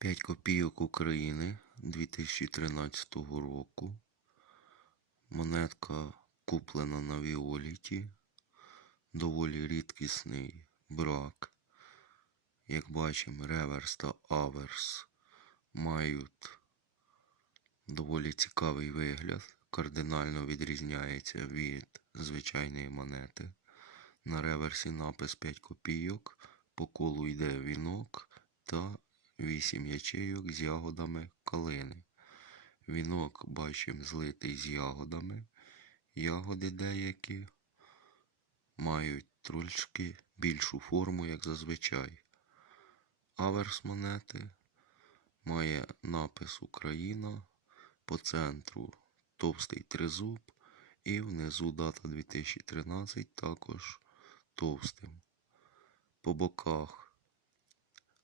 5 копійок України 2013 року. Монетка куплена на Віоліті. Доволі рідкісний брак. Як бачимо, реверс та аверс мають доволі цікавий вигляд. Кардинально відрізняється від звичайної монети. На реверсі напис 5 копійок. По колу йде вінок та 8 ячейок з ягодами калини. Вінок бачимо злитий з ягодами. Ягоди деякі мають трошки більшу форму, як зазвичай. Аверс монети має напис Україна. По центру товстий тризуб і внизу дата 2013 також товстим. По боках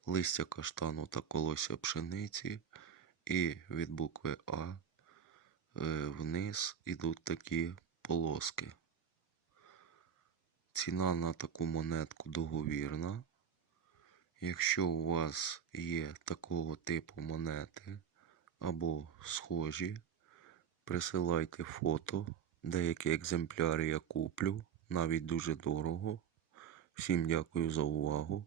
листя каштану та колося пшениці, і від букви А е, вниз ідуть такі полоски. Ціна на таку монетку договірна. Якщо у вас є такого типу монети або схожі, присилайте фото. Деякі екземпляри я куплю, навіть дуже дорого. Всім дякую за увагу.